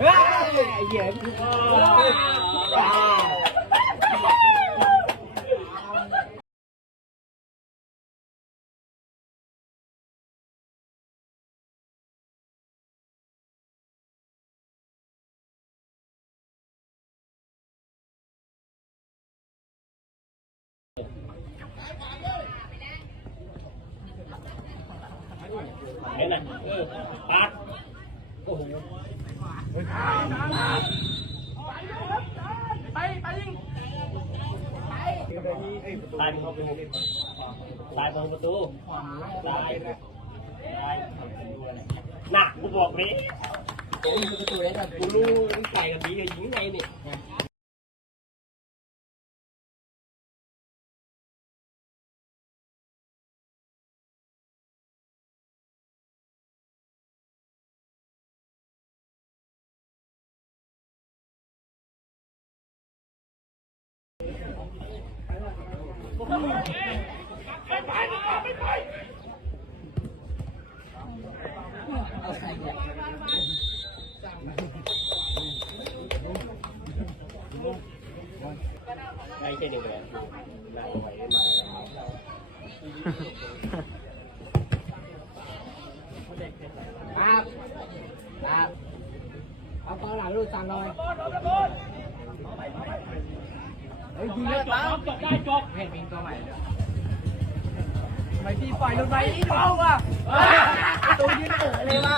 เฮ้ยเย็น เห็นไหมเออปาดโอ้โหตายเข้าไปตายตรงประตูตายตายน่ะกูบอกเลยประตูได้แบบกูรู้มึงใส่กับดีกับยิงไงเนี่ย đây trên đường này này vậy mà đạp. Không, ông coi là luôn sàn rồi. ฮ้ยยิงเลยตั้งจบได้จบเห็นมีตัวใหม่ด้วยทำไมพี่ปล่อยลงไปอีกเบาอะตัวยืนเอ๋อเลยว่ะ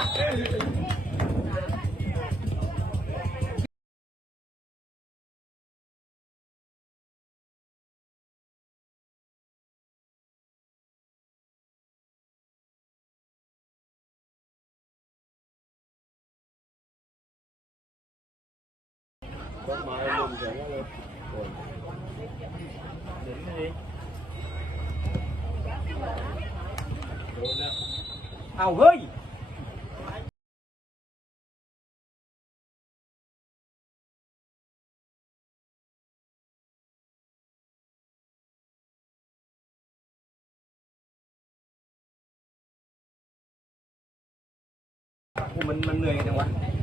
เอาเฮ้ยกูมันมันเ ào hơi. Của mình mình người đồng anh